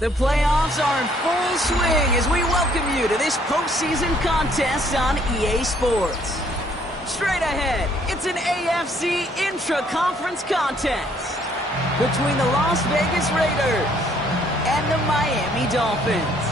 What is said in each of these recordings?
The playoffs are in full swing as we welcome you to this postseason contest on EA Sports. Straight ahead, it's an AFC intra-conference contest between the Las Vegas Raiders and the Miami Dolphins.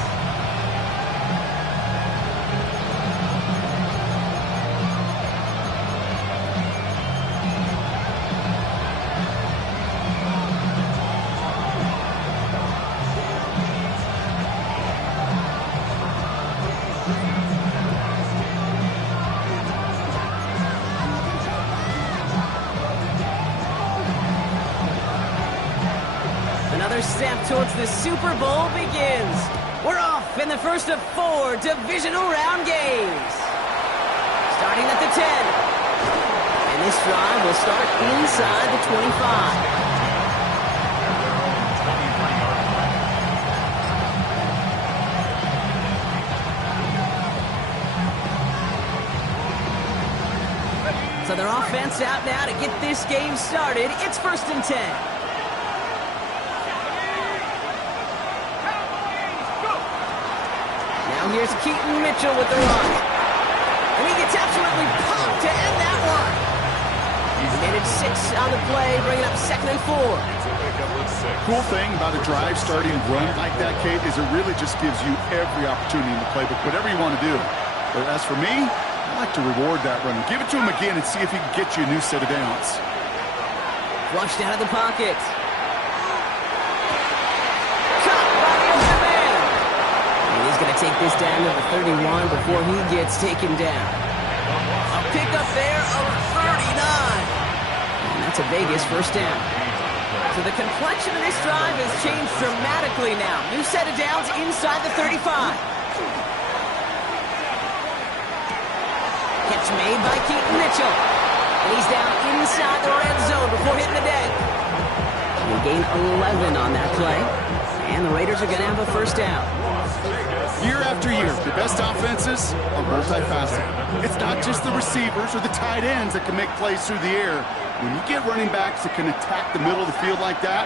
Another step towards the Super Bowl begins. We're off in the first of 4 divisional round games. Starting at the 10. And this drive will start inside the 25. So their offense out now to get this game started. It's 1st and 10. Here's Keaton Mitchell with the run. And he gets absolutely pumped to end that one. He's gained 6 on the play, bringing up 2nd and 4. Cool thing about a drive starting run like that, Kate, is it really just gives you every opportunity in the playbook, whatever you want to do. But as for me, I like to reward that run. Give it to him again and see if he can get you a new set of downs. Flushed out of the pocket. He's going to take this down to the 31 before he gets taken down. A pickup there of 39. And that's a Vegas first down. So the complexion of this drive has changed dramatically now. New set of downs inside the 35. Catch made by Keaton Mitchell. And he's down inside the red zone before hitting the deck. He gained 11 on that play. And the Raiders are going to have a first down. Year after year, the best offenses are multifaceted. It's not just the receivers or the tight ends that can make plays through the air. When you get running backs that can attack the middle of the field like that,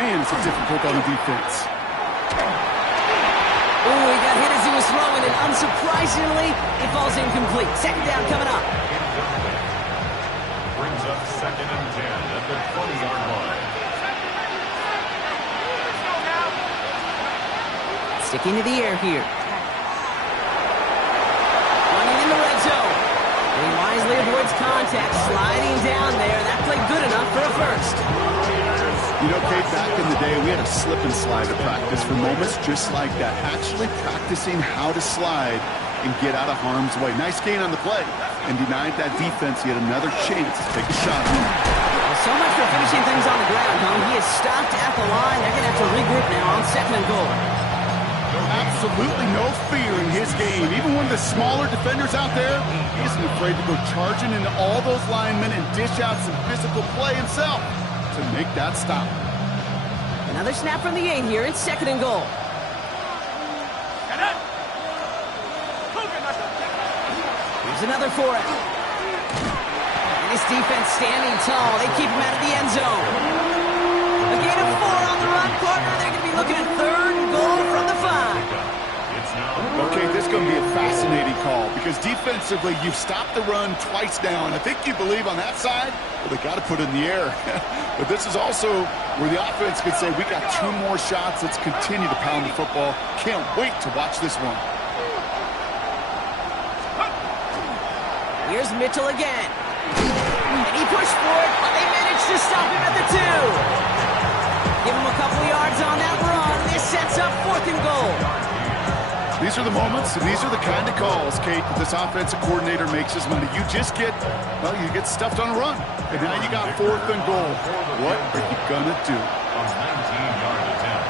man, it's a different look on the defense. Oh, he got hit as he was throwing, and unsurprisingly, it falls incomplete. 2nd down coming up. Brings up 2nd and 10 at the 20-yard line. Sticking to the air here. Running in the red zone. He wisely avoids contact, sliding down there. That played good enough for a first. You know, Kate, back in the day, we had a slip and slide to practice for moments just like that. Actually practicing how to slide and get out of harm's way. Nice gain on the play. And denied that defense yet another chance to take a shot. Well, so much for finishing things on the ground, huh? He is stopped at the line. They're going to have to regroup now on 2nd and goal. Absolutely no fear in his game. Even one of the smaller defenders out there, he isn't afraid to go charging into all those linemen and dish out some physical play himself to make that stop. Another snap from the 8 here. It's 2nd and goal. Here's another for it. And this defense standing tall. They keep him out of the end zone. A gain of 4 on the run, partner. They're going to be looking at 3rd and goal from the 5. Okay, this is going to be a fascinating call because defensively, you've stopped the run twice now, and I think you believe on that side, well, they got to put it in the air. But this is also where the offense could say, we got 2 more shots. Let's continue to pound the football. Can't wait to watch this one. Here's Mitchell again. And he pushed for it, but they managed to stop him at the 2. Give him a couple yards on that run. This sets up 4th and goal. These are the moments, and these are the kind of calls, Kate, that this offensive coordinator makes his money. You just get, well, you get stuffed on a run. And now you got 4th and goal. What are you going to do? A 19-yard attempt.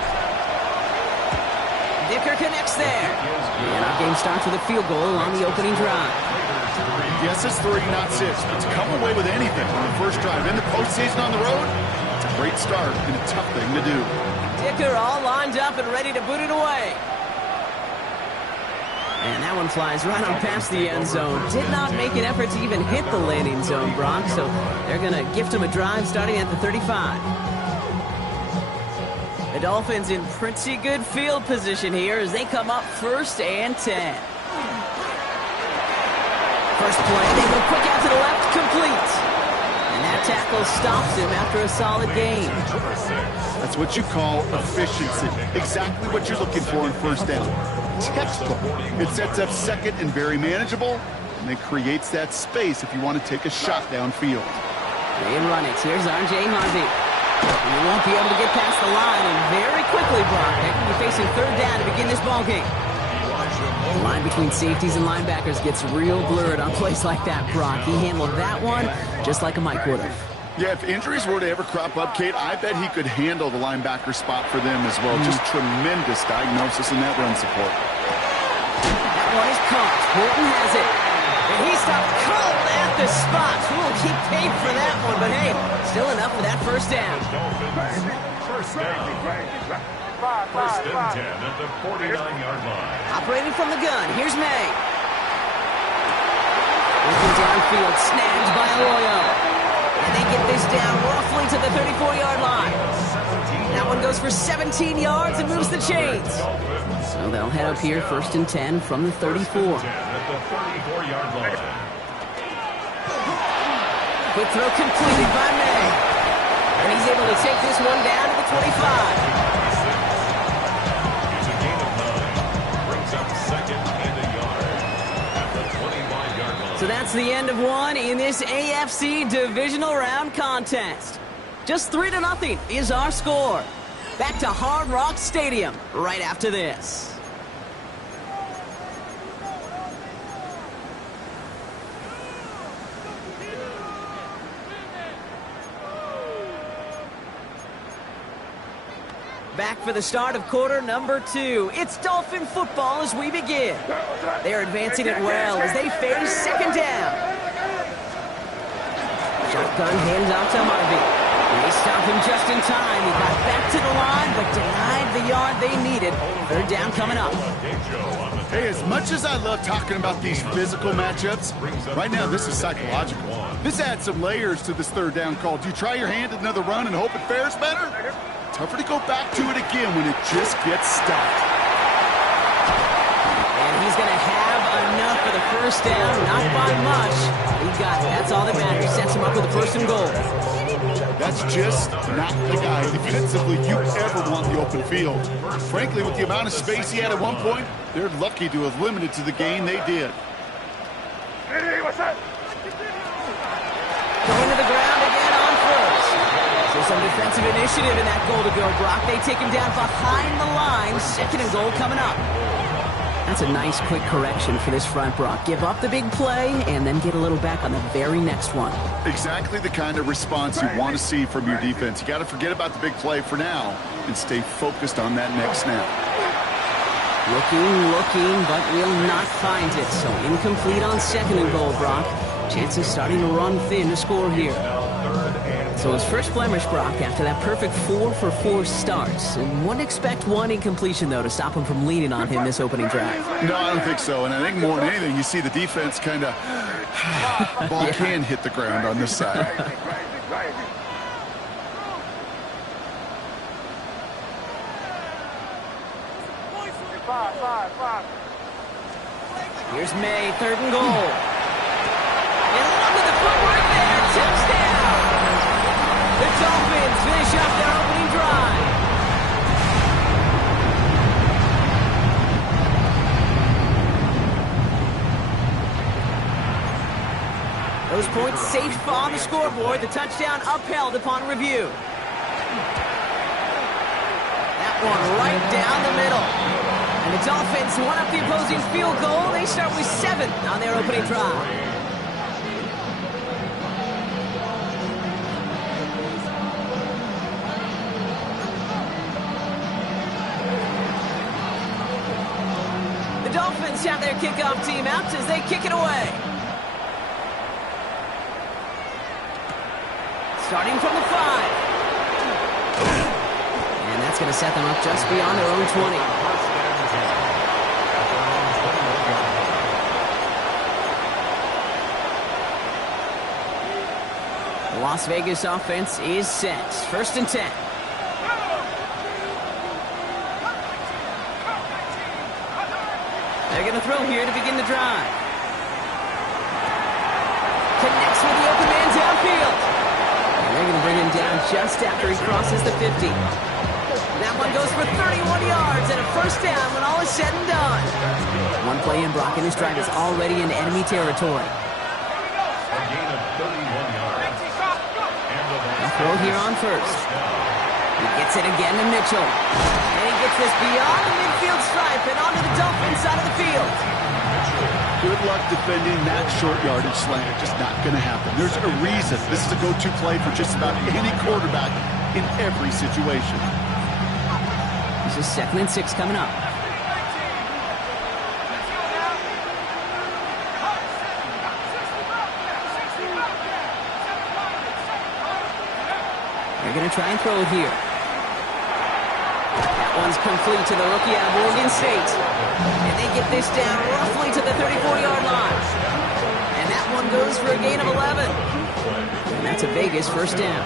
Dicker connects there. And our game starts with a field goal on the opening drive. Yes, it's 3, not 6. But to come away with anything on the first drive in the postseason on the road, it's a great start and a tough thing to do. Dicker all lined up and ready to boot it away. And that one flies right on past the end zone. Did not make an effort to even hit the landing zone, Brock. So they're going to gift him a drive starting at the 35. The The Dolphins in pretty good field position here as they come up 1st and 10. First play, they go quick out to the left, complete. And that tackle stops him after a solid gain. That's what you call efficiency. Exactly what you're looking for in 1st down. Textbook. It sets up 2nd and very manageable, and it creates that space if you want to take a shot downfield. They run it. Here's R.J. Harvey. And he won't be able to get past the line, and very quickly, Brock, they can be facing 3rd down to begin this ballgame. The line between safeties and linebackers gets real blurred on plays like that, Brock. He handled that one just like a Mike would have. Yeah, if injuries were to ever crop up, Kate, I bet he could handle the linebacker spot for them as well. Just tremendous diagnosis in that run support. That one is caught. Horton has it. And he stopped cold at the spot. We'll keep paid for that one, but hey, still enough for that 1st down. First down. 1st and 10 at the 49-yard line. Operating from the gun, here's May. Looking downfield, snagged by Arroyo. And they get this down roughly to the 34-yard line. That one goes for 17 yards and moves the chains. So they'll head up here 1st and 10 from the 34. At the 34-yard line. Quick throw completed by May. And he's able to take this one down to the 25. So that's the end of one in this AFC divisional round contest. Just 3-0 is our score. Back to Hard Rock Stadium right after this. Back for the start of quarter number 2. It's Dolphin football as we begin. They're advancing it well as they face 2nd down. Shotgun hands out to Harvey. And they stop him just in time. He got back to the line, but denied the yard they needed. 3rd down coming up. Hey, as much as I love talking about these physical matchups, right now this is psychological. This adds some layers to this 3rd down call. Do you try your hand at another run and hope it fares better? Tougher to go back to it again when it just gets stopped. And he's going to have enough for the 1st down, not by much. He got it. That's all that matters. Sets him up with a 1st and goal. That's just not the guy defensively you ever want the open field. Frankly, with the amount of space he had at one point, they're lucky to have limited to the gain they did. Hey, what's that? Going to the ground again on 1st. So some defensive initiative in that goal to go, Brock. They take him down behind the line. 2nd and goal coming up. That's a nice quick correction for this front, Brock. Give up the big play and then get a little back on the very next one. Exactly the kind of response you want to see from your defense. You got to forget about the big play for now and stay focused on that next snap. Looking, but will not find it. So incomplete on 2nd and goal, Brock. Chances starting to run thin to score here. So his first blemish, Brock, after that perfect 4-for-4 starts. And wouldn't expect one incompletion, though, to stop him from leaning on him this opening drive. No, I don't think so. And I think more than anything, you see the defense kind of... ball can hit the ground on this side. Here's May, 3rd and goal. And look at the footwork there. Touchdown! The Dolphins finish up their opening drive. Those points safe on the scoreboard. The touchdown upheld upon review. That one right down the middle. And the Dolphins one up the opposing field goal. They start with 7 on their opening drive. The Dolphins have their kickoff team out as they kick it away. Starting from the 5. And that's going to set them up just beyond their own 20. The Las Vegas offense is set. 1st and 10. They're going to throw here to begin the drive. Connects with the open man downfield. And they're going to bring him down just after he crosses the 50. That one goes for 31 yards and a first down when all is said and done. One play in, Brock, and this drive is already in enemy territory. A gain of 31 yards. A throw here on first. He gets it again to Mitchell. And he gets this beyond the midfield stripe and onto the Dolphins side of the field. Good luck defending that short yardage slant. Just not going to happen. There's a reason this is a go-to play for just about any quarterback in every situation. This is 2nd and 6 coming up. They're going to try and throw it here. That one's complete to the rookie out of Oregon State. And they get this down roughly to the 34-yard line. And that one goes for a gain of 11. And that's a Vegas first down.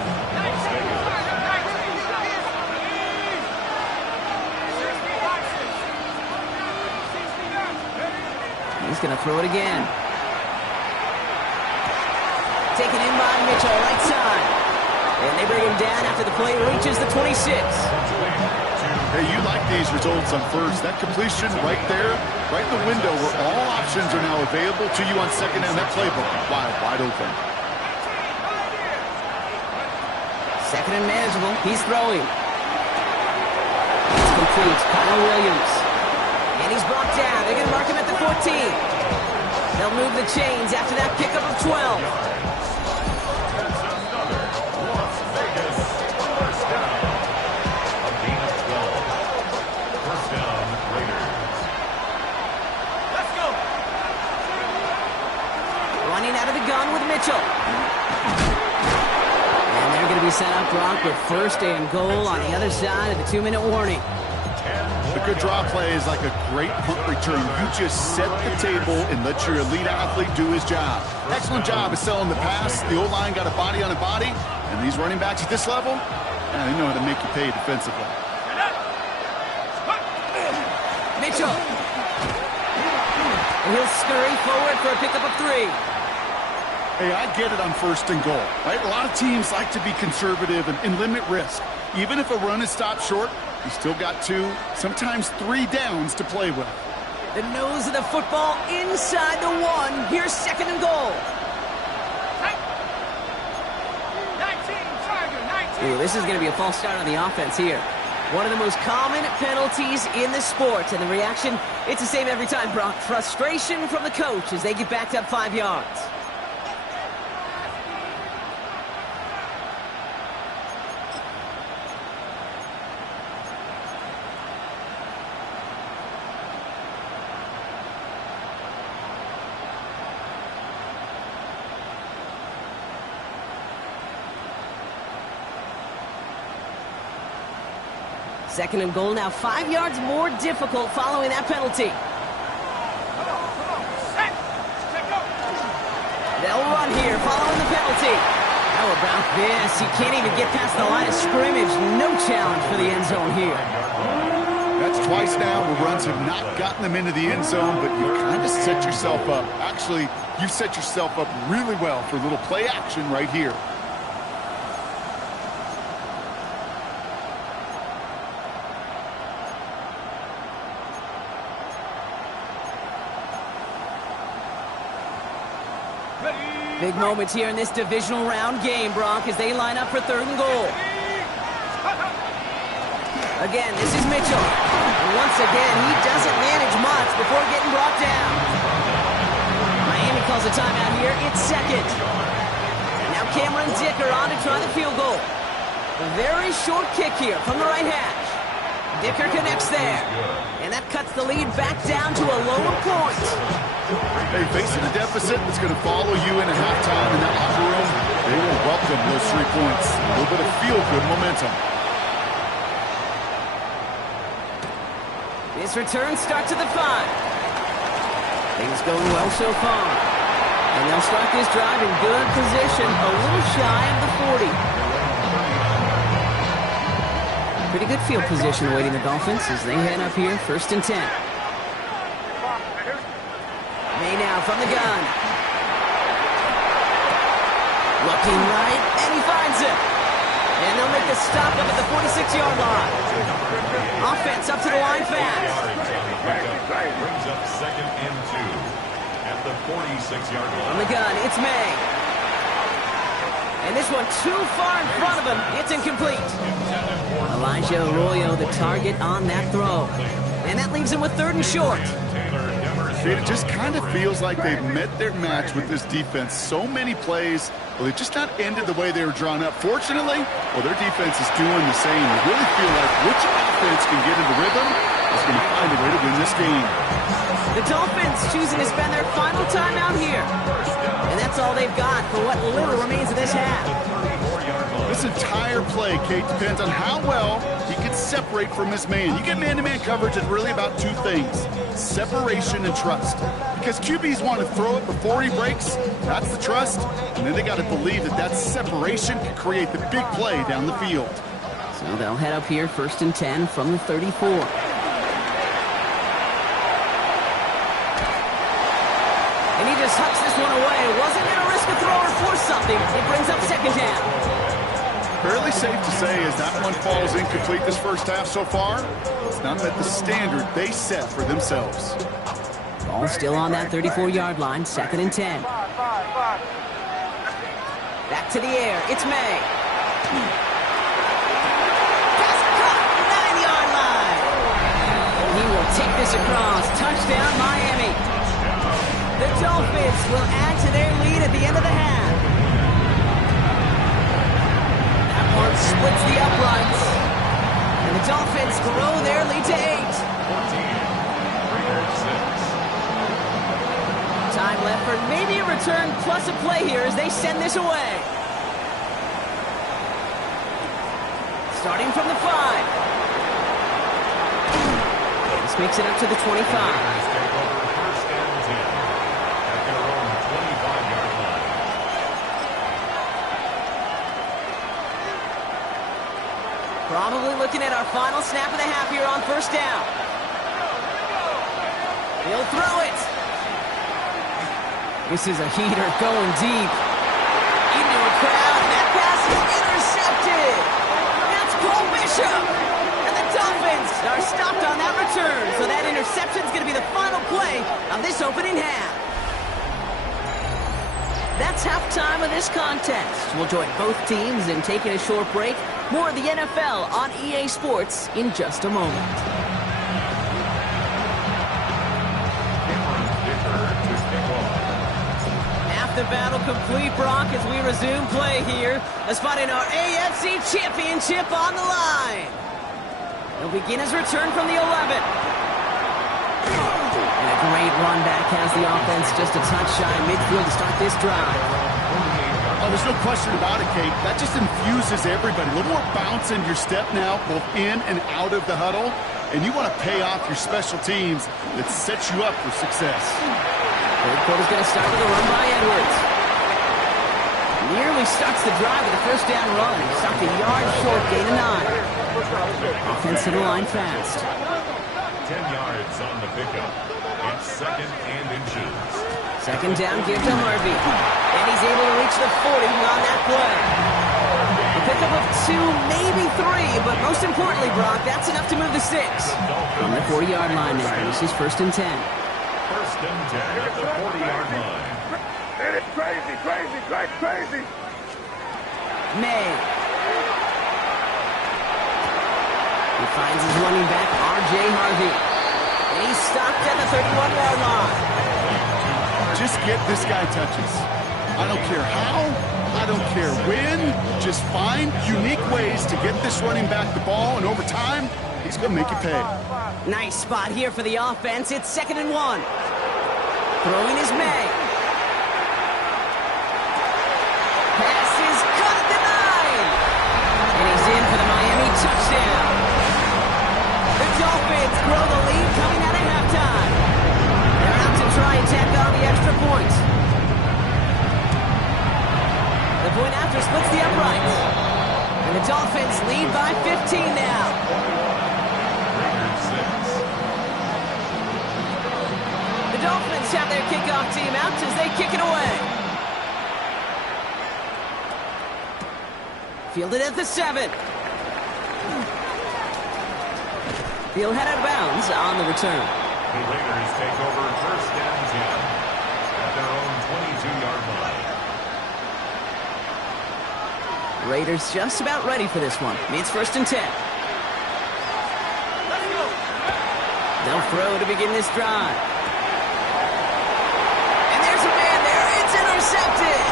He's going to throw it again. Taken in by Mitchell, right side. And they bring him down after the play reaches the 26. Hey, you like these results on first. That completion right there, right in the window where all options are now available to you on second down. That playbook wide open. 2nd and manageable. He's throwing. It's complete. Kyle Williams. And he's brought down. They're going to mark him at the 14. They'll move the chains after that pickup of 12. Out of the gun with Mitchell. And they're going to be set up, Brock, with 1st and goal on the other side of the 2-minute warning. A good draw play is like a great punt return. You just set the table and let your elite athlete do his job. Excellent job of selling the pass. The O-line got a body on a body. And these running backs at this level, they know how to make you pay defensively. Mitchell. And he'll scurry forward for a pickup of 3. Hey, I get it on 1st and goal, right? A lot of teams like to be conservative and limit risk. Even if a run is stopped short, you still got 2, sometimes 3 downs to play with. The nose of the football inside the 1. Here's 2nd and goal. 19. Ooh, this is going to be a false start on the offense here. One of the most common penalties in the sport. And the reaction, it's the same every time, Brock. Frustration from the coach as they get backed up 5 yards. Second and goal now, 5 yards more difficult following that penalty. They'll run here following the penalty. How about this? He can't even get past the line of scrimmage. No challenge for the end zone here. That's twice now where runs have not gotten them into the end zone, but you kind of set yourself up. Actually, you set yourself up really well for a little play action right here. Big moments here in this divisional round game, Brock, as they line up for 3rd and goal. Again, this is Mitchell. And once again, he doesn't manage much before getting brought down. Miami calls a timeout here. It's 2nd. And now Cameron Dicker on to try the field goal. A very short kick here from the right hash. Dicker connects there. And that cuts the lead back down to a lower point. Hey, facing a deficit that's going to follow you into halftime in that locker room, they will welcome those 3 points. A little bit of feel-good momentum. This return starts at the 5. Things going well so far. And they'll start this drive in good position, a little shy of the 40. Pretty good field position awaiting the Dolphins as they head up here, 1st and 10. May now from the gun. Looking right, and he finds it. And they'll make the stop up at the 46-yard line. Offense up to the line fast. Brings up 2nd and 2 at the 46-yard line. On the gun, it's May. And this one too far in front of him. It's incomplete. Elijah Arroyo, the target on that throw. And that leaves him with 3rd and short. It just kind of feels like they've met their match with this defense. So many plays, well, they've just not ended the way they were drawn up. Fortunately, well, their defense is doing the same. You really feel like which offense can get into rhythm is going to find a way to win this game. The Dolphins choosing to spend their final time out here. And that's all they've got for what little remains of this half. This entire play, Kate, depends on how well he can separate from his man. You get man-to-man coverage, it's really about 2 things: separation and trust. Because QBs want to throw it before he breaks. That's the trust. And then they got to believe that that separation can create the big play down the field. So they'll head up here 1st and 10 from the 34. And he just hucks this one away. Wasn't going to risk a throw or force something. It brings up 2nd down. Fairly safe to say as that one falls incomplete this first half so far, it's not met the standard they set for themselves. Ball still on that 34-yard line, 2nd and 10. Back to the air, it's May. Pass caught, 9-yard line. And he will take this across, touchdown Miami. The Dolphins will add to their lead at the end of the half. Splits the uprights. And the Dolphins grow their lead to 8. 14. Raiders 6. Time left for maybe a return plus a play here as they send this away. Starting from the 5. This makes it up to the 25. Take over 1st and 10 at their own 25-yard line. Probably looking at our final snap of the half here on 1st down. He'll throw it. This is a heater going deep. Into a crowd. That pass is intercepted. That's Cole Bishop. And the Dolphins are stopped on that return. So that interception is going to be the final play of this opening half. That's halftime of this contest. We'll join both teams in taking a short break. More of the NFL on EA Sports in just a moment. Half the battle complete, Brock, as we resume play here. A spot in our AFC Championship on the line. He'll begin his return from the 11. And a great run back has the offense just a touch shy midfield to start this drive. Oh, there's no question about it, Kate. That just infuses everybody. A little more bounce in your step now, both in and out of the huddle. And you want to pay off your special teams that sets you up for success. Third quarter's going to start with a run by Edwards. Nearly starts the drive with a 1st down run. Stopped a yard short, gain of 9. Offense to the line fast. 10 yards on the pickup. It's 2nd and inches. 2nd down, give to Harvey. And he's able to reach the 40 on that play. A pickup of 2, maybe 3, but most importantly, Brock, that's enough to move the 6. On the 40-yard line now, this is 1st and 10. 1st and 10 at the 40-yard line. It's crazy. May. He finds his running back, R.J. Harvey. And he's stopped at the 31-yard line. Just get this guy touches. I don't care how, I don't care when. Just find unique ways to get this running back the ball, and over time, he's going to make you pay. Nice spot here for the offense. It's 2nd and 1. Throwing is May. Pass is caught at the 9. And he's in for the Miami touchdown. The Dolphins grow the lead coming out of halftime. They're out to try and tack on the extra point. The point after splits the uprights. And the Dolphins lead by 15 now. Raiders 6. The Dolphins have their kickoff team out as they kick it away. Fielded at the 7. He'll head out of bounds on the return. The Raiders take over first and 10 at their own 22-yard line. Raiders just about ready for this one. It's first and 10. They'll throw to begin this drive. And there's a man there. It's intercepted.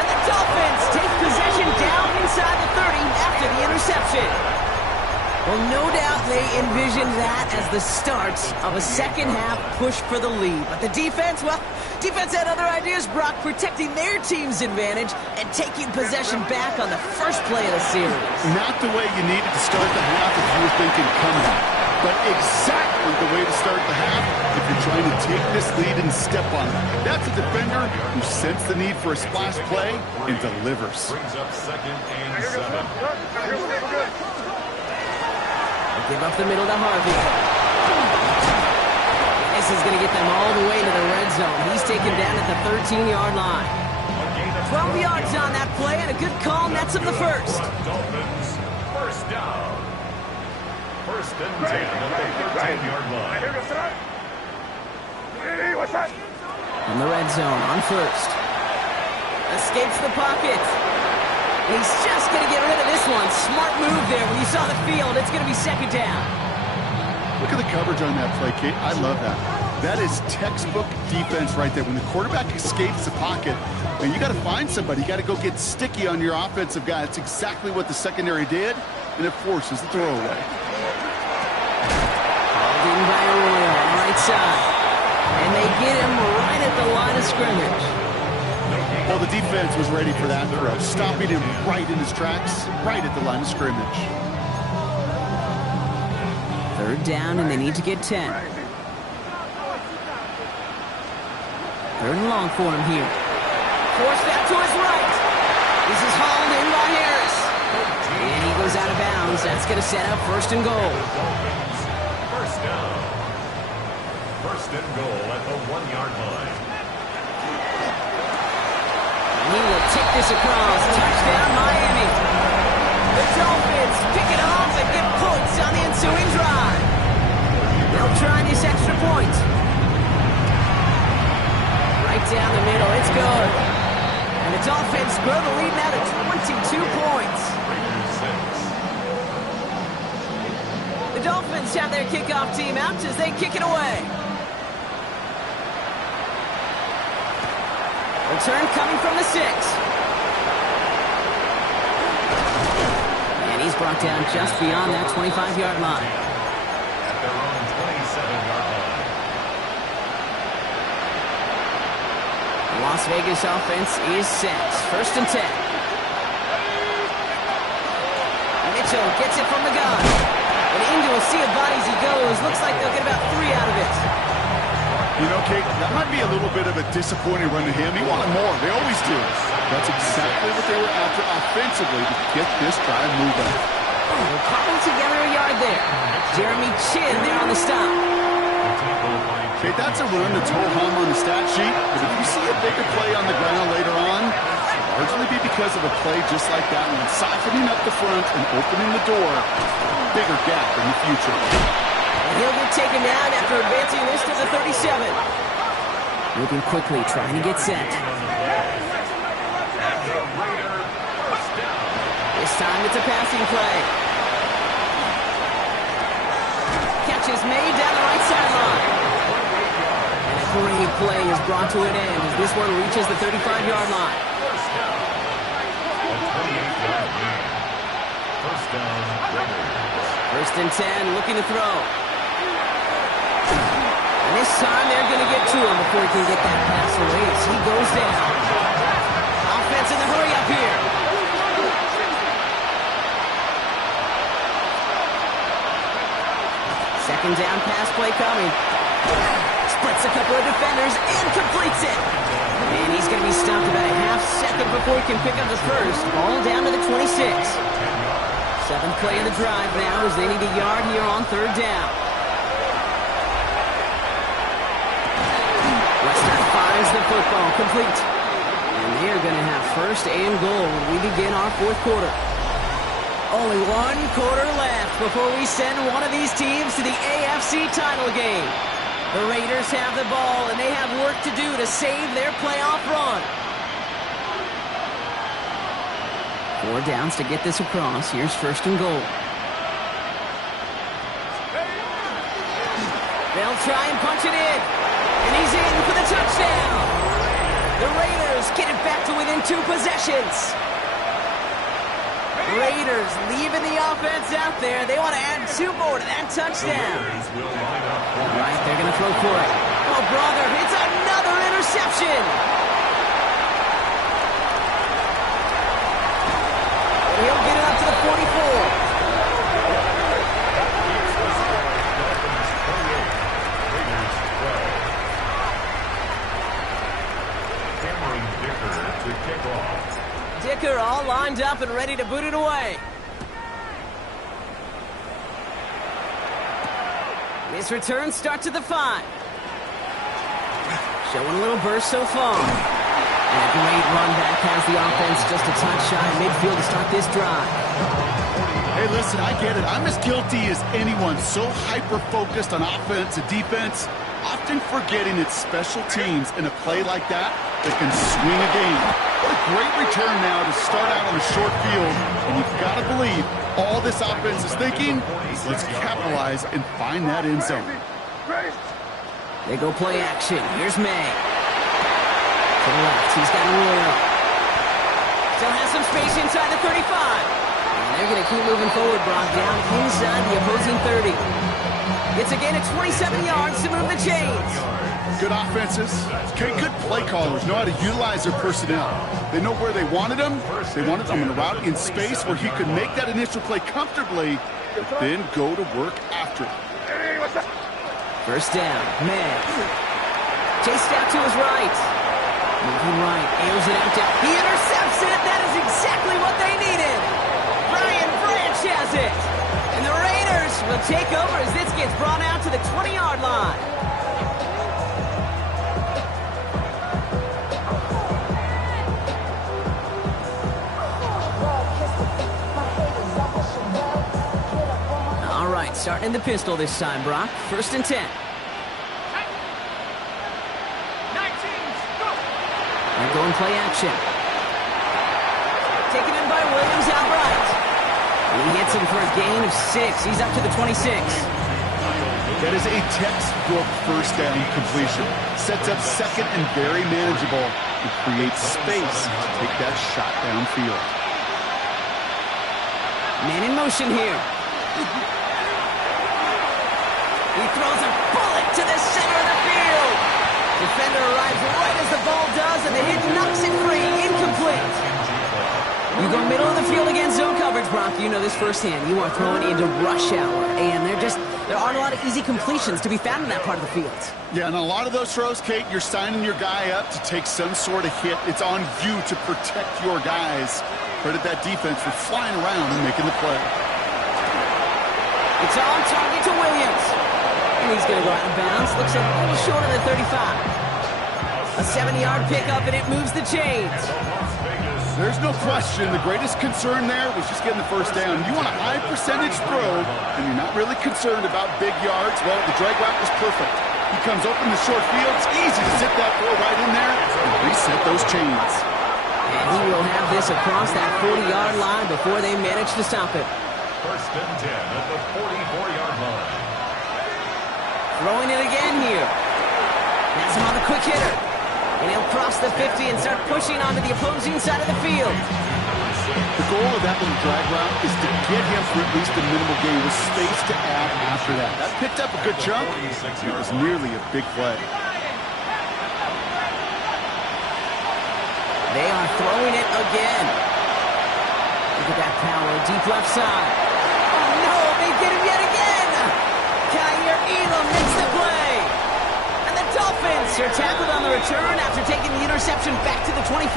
And the Dolphins take possession down inside the 30 after the interception. Well, no doubt they envisioned that as the start of a second-half push for the lead. But the defense, well, defense had other ideas, Brock, protecting their team's advantage and taking possession back on the first play of the series. Not the way you needed to start the half if you were thinking comeback, but exactly the way to start the half if you're trying to take this lead and step on it. That's a defender who sensed the need for a splash play and delivers. Brings up second and 7. Give up the middle to Harvey. This is going to get them all the way to the red zone. He's taken down at the 13-yard line. 12 yards on that play, and a good call nets him the first. Dolphins, first down. First and 10 at the 13-yard line. In the red zone on first. Escapes the pocket. He's just going to get rid of this one. Smart move there. When you saw the field, it's going to be second down. Look at the coverage on that play, Kate. I love that. That is textbook defense right there. When the quarterback escapes the pocket, and you got to find somebody. You got to go get sticky on your offensive guy. That's exactly what the secondary did, and it forces the throwaway. Called in by Arroyo on the right side. And they get him right at the line of scrimmage. Well, the defense was ready for that throw, stopping him right in his tracks, right at the line of scrimmage. Third down, and they need to get 10. Third and long for him here. Forced out to his right. This is hauled in by Harris. And he goes out of bounds. That's going to set up first and goal. First down. First and goal at the 1-yard line. He will take this across. Touchdown, Miami. The Dolphins pick it off and get points on the ensuing drive. They'll try this extra point. Right down the middle. It's good. And the Dolphins grow the lead now to 22 points. The Dolphins have their kickoff team out as they kick it away. Return coming from the 6. And he's brought down just beyond that 25-yard line. At their own 27-yard line. The Las Vegas offense is set. First and 10. Mitchell gets it from the gun. And into a sea of bodies he goes. Looks like they'll get about 3 out of it. You know, Kate, that might be a little bit of a disappointing run to him. He wanted more. They always do. That's exactly what they were after offensively to get this drive moving. Cobbled together a yard there. Jeremy Chin there on the stop. Kate, that's a run that's ho-hum on the stat sheet, but if you see a bigger play on the ground later on, it'll largely be because of a play just like that one, siphoning up the front and opening the door. Bigger gap in the future. He'll get taken down after advancing this to the 37. Moving quickly, trying to get set. This time it's a passing play. Catch is made down the right sideline. And a great play is brought to an end as this one reaches the 35-yard line. First and 10, looking to throw. And this time they're going to get to him before he can get that pass away as he goes down. Offense in the hurry up here. Second down pass play coming. Splits a couple of defenders and completes it. And he's going to be stopped about a half second before he can pick up the first. Ball down to the 26. Seventh play of the drive now as they need a yard here on third down. There's the football, complete. And they're going to have first and goal when we begin our fourth quarter. Only one quarter left before we send one of these teams to the AFC title game. The Raiders have the ball, and they have work to do to save their playoff run. 4 downs to get this across. Here's first and goal. They'll try and punch it in. And he's in for the touchdown. The Raiders get it back to within 2 possessions. Raiders leaving the offense out there. They want to add 2 more to that touchdown. All right, they're going to throw for it. Oh, brother, it's another interception. He'll get it up to the 44. Dicker all lined up and ready to boot it away. This return starts at the 5. Showing a little burst so far. And a great run back has the offense just a touch shy of midfield to start this drive. Hey, listen, I get it. I'm as guilty as anyone. So hyper-focused on offense and defense, often forgetting it's special teams in a play like that can swing a game. What a great return now to start out on a short field. And you've got to believe all this offense is thinking is let's capitalize and find that end zone. They go play action. Here's May. To the left, he's got Royal. Still has some space inside the 35. And they're going to keep moving forward, Brock, down inside the opposing 30. It's a gain of 27 yards to move the chains. Good offenses. Okay, good play callers know how to utilize their personnel. They know where they wanted them. They wanted them in a route in space where he could make that initial play comfortably, but then go to work after it. First down, May. Chased out to his right. Moving right, airs it out down. He intercepts it. That is exactly what they needed. Brian Branch has it. And the Raiders will take over as this gets brought out to the 20-yard line. All right, starting in the pistol this time, Brock. First and 10. They're going play action. Taken in by Williams outright. He hits him for a gain of 6. He's up to the 26. That is a textbook first down completion. Sets up second and very manageable to create space to take that shot downfield. Man in motion here. He throws a bullet to the center of the field. Defender arrives right as the ball does, and the hit knocks it free. Incomplete. You go middle of the field against zone coverage, Brock. You know this firsthand. You are throwing into rush hour, and there aren't a lot of easy completions to be found in that part of the field. Yeah, and a lot of those throws, Kate, you're signing your guy up to take some sort of hit. It's on you to protect your guys. Credit that defense for flying around and making the play. It's on target to Williams. And he's going to go out of bounds. Looks a little short of the 35. A 70-yard pickup, and it moves the chains. There's no question. The greatest concern there was just getting the first down. You want a high percentage throw, and you're not really concerned about big yards. Well, the drag route was perfect. He comes open the short field. It's easy to zip that throw right in there and reset those chains. And he will have this across that 40-yard line before they manage to stop it. First and 10 at the 44-yard line. Throwing it again here. Has him on the quick hitter. And he'll cross the 50 and start pushing onto the opposing side of the field. The goal of that little drag route is to get him for at least a minimal gain with space to add after that. That picked up a good chunk. It was nearly a big play. They are throwing it again. Look at that power, deep left side. Oh no, they get him yet again. Kyer Elam makes the play. And the Dolphins are tackled on the return after taking the interception back to the 25.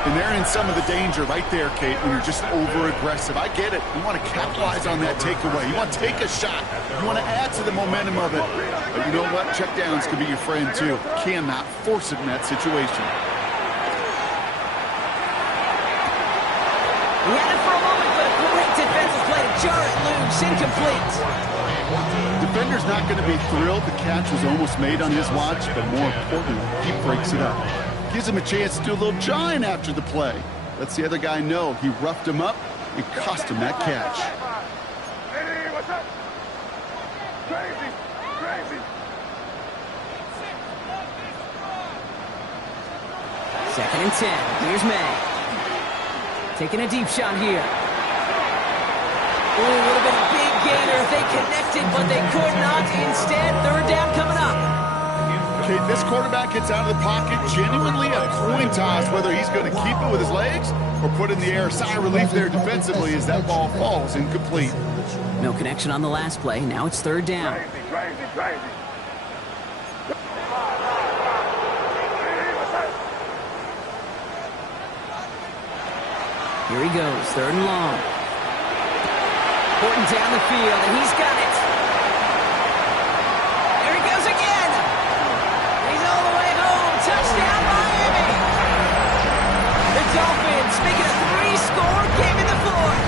And they're in some of the danger right there, Kate, when you're just over-aggressive. I get it. You want to capitalize on that takeaway. You want to take a shot. You want to add to the momentum of it. But you know what? Checkdowns can be your friend, too. Cannot force it in that situation. He had it for a moment, but a great defensive play to jar it loose. Incomplete. Defender's not going to be thrilled the catch was almost made on his watch, but more importantly, he breaks it up. Gives him a chance to do a little jawing after the play. Lets the other guy know he roughed him up and cost him that catch. Hey, what's up? Crazy, crazy. Second and 10. Here's May. Taking a deep shot here. Ooh, would have been a big gainer if they connected, but they could not. Instead, third down coming up. Okay, this quarterback gets out of the pocket, genuinely a coin toss, whether he's going to keep it with his legs or put it in the air. Sigh of relief there defensively as that ball falls incomplete. No connection on the last play. Now it's third down. Crazy, crazy, crazy. Here he goes, third and long. Horton down the field, and he's got it. There he goes again. He's all the way home. Touchdown, Miami. The Dolphins making a 3-score game in the fourth.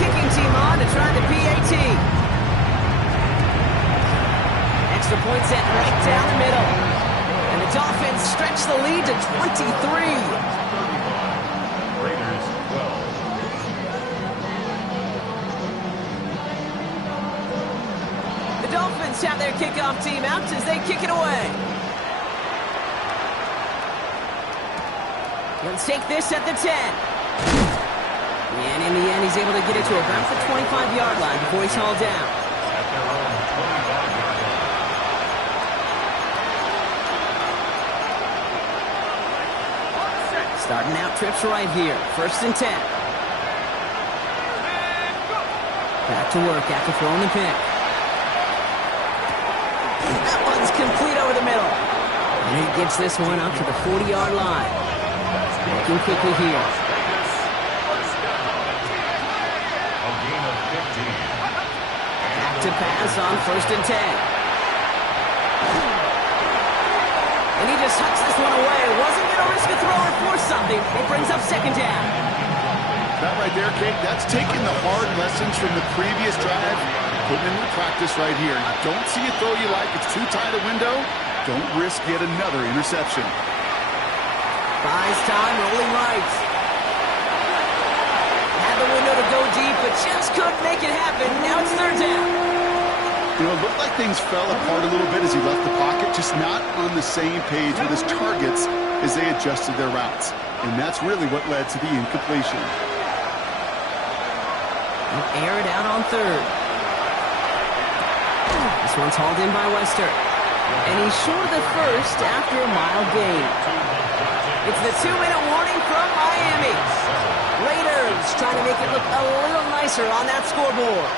Kicking team on to try the PAT. Extra point set right down the middle. And the Dolphins stretch the lead to 23. Raiders 12. The Dolphins have their kickoff team out as they kick it away. Let's take this at the 10. And in the end, he's able to get it to about the 25-yard line before he's hauled down. At their own 25-yard line. Starting out trips right here. First and 10. Back to work after throwing the pick. That one's complete over the middle. And he gets this one up to the 40-yard line. Working quickly here. A gain of 15. Back to pass on first and 10. And he just hucks this one away. Wasn't going to risk a throw or force something. It brings up second down. That right there, Kate, that's taking the hard lessons from the previous drive, putting into practice right here. You don't see a throw you like, it's too tight a window, don't risk yet another interception. Buys time, rolling right. Had the window to go deep, but just couldn't make it happen. Now it's third down. You know, it looked like things fell apart a little bit as he left the pocket, just not on the same page with his targets as they adjusted their routes. And that's really what led to the incompletion. Air it out on third. This one's hauled in by Wester. And he's short of the first after a mild gain. It's the 2-minute warning from Miami. Raiders trying to make it look a little nicer on that scoreboard.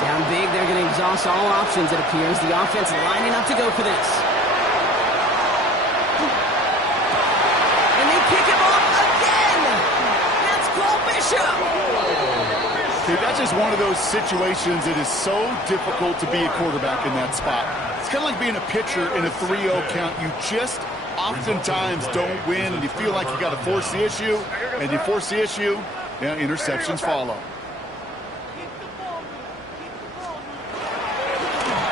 Down big, they're going to exhaust all options, it appears. The offense lining up to go for this. And they pick him off again. That's Cole Bishop. Okay, that's just one of those situations that is so difficult to be a quarterback in that spot. It's kind of like being a pitcher in a 3-0 count. You just oftentimes don't win, and you feel like you got to force the issue, and you force the issue, yeah, interceptions follow.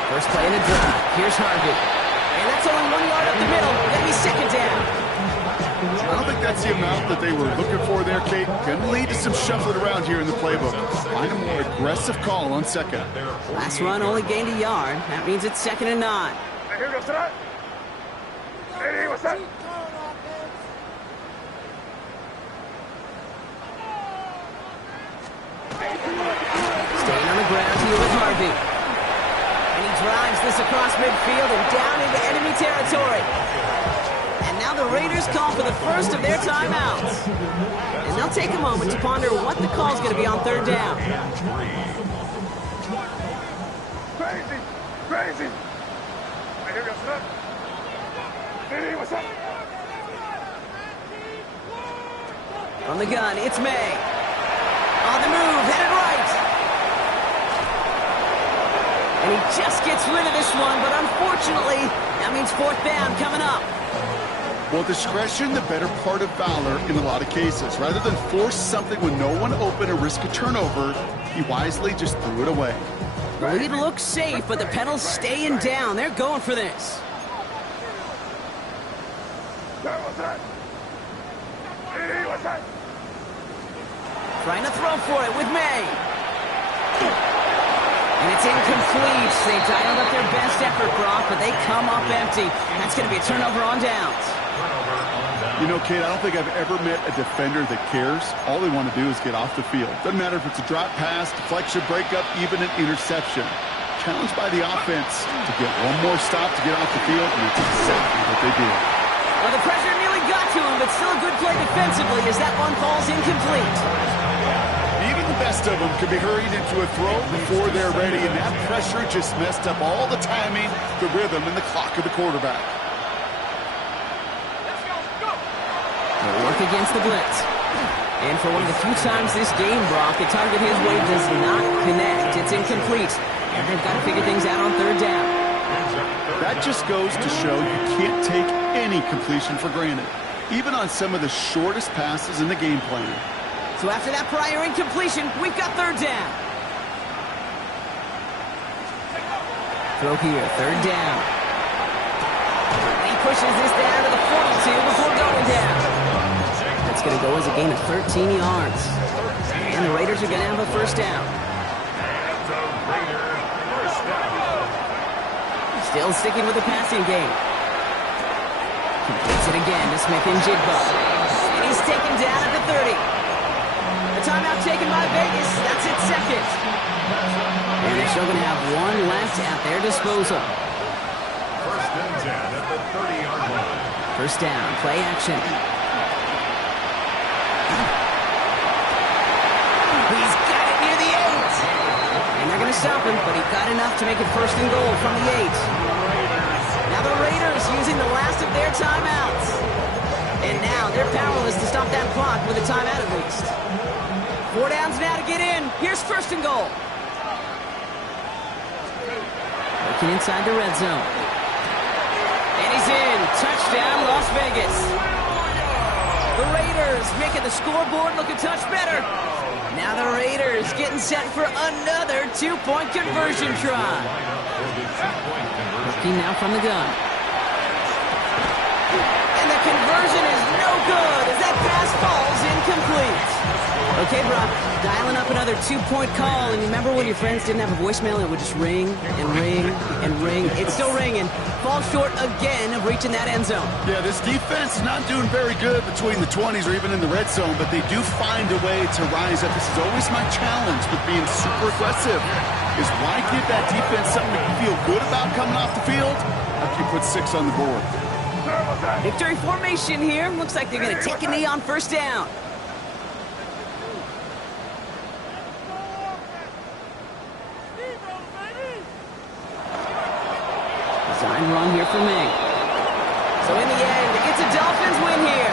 First play in the drive. Here's Harvey. And that's only 1 yard up the middle. Maybe second down. I don't think that's the amount that they were looking for there, Kate. Going to lead to some shuffling around here in the playbook. Find a more aggressive call on second. Last run only gained a yard. That means it's second and 9. Here goes that. Hey, what's that? Staying on the ground here with Harvey. And he drives this across midfield and down into enemy territory. And now the Raiders call for the first of their timeouts. And they'll take a moment to ponder what the call's going to be on third down. Crazy, crazy. Hey, here goes that. Hey, what's up? From the gun, it's May. On the move, headed right. And he just gets rid of this one, but unfortunately, that means fourth down coming up. Well, discretion, the better part of valor in a lot of cases. Rather than force something with no one open or risk a turnover, he wisely just threw it away. The lead looks safe, but the Penals staying down. They're going for this. Trying to throw for it with May. And it's incomplete. They dialed up their best effort, Brock, but they come up empty. That's going to be a turnover on downs. You know, Kate, I don't think I've ever met a defender that cares. All they want to do is get off the field. Doesn't matter if it's a drop pass, deflection, breakup, even an interception. Challenged by the offense to get one more stop to get off the field, and it's exactly what they did. Well, the pressure nearly got to him, but still a good play defensively as that one falls incomplete. Even the best of them could be hurried into a throw before they're ready, and that pressure just messed up all the timing, the rhythm, and the clock of the quarterback. They'll work against the blitz. And for one of the few times this game, Brock, the target his way does not connect. It's incomplete. And they've got to figure things out on third down. That just goes to show you can't take any completion for granted, even on some of the shortest passes in the game plan. So after that prior incompletion, we've got third down. Throw here, third down. He pushes this down to the 42 before going down. That's going to go as a gain of 13 yards. And the Raiders are going to have a first down. Still sticking with the passing game. Completes it again to Smith and Jigba. And he's taken down at the 30. A timeout taken by Vegas. That's its second. And they're still going to have one left at their disposal. First and 10 at the 30-yard line. First down, play action. He's got it near the 8. And they're going to stop him, but he got enough to make it first and goal from the 8. Now the Raiders using the last of their timeouts. And now they're powerless to stop that clock with a timeout at least. 4 downs now to get in. Here's first and goal. Looking inside the red zone. And he's in. Touchdown, Las Vegas. The Raiders making the scoreboard look a touch better. Now the Raiders getting set for another two-point conversion try. Looking now from the gun. And the conversion is no good as that pass falls incomplete. Okay, Brock, dialing up another two-point call. And remember when your friends didn't have a voicemail and it would just ring and ring and ring? It's still ringing. Falls short again of reaching that end zone. Yeah, this defense is not doing very good between the 20s or even in the red zone, but they do find a way to rise up. This is always my challenge with being super aggressive, is why give that defense something to feel good about coming off the field after you put 6 on the board. Victory formation here. Looks like they're going to take a knee on first down. Design run here for me. So in the end, it's a Dolphins win here.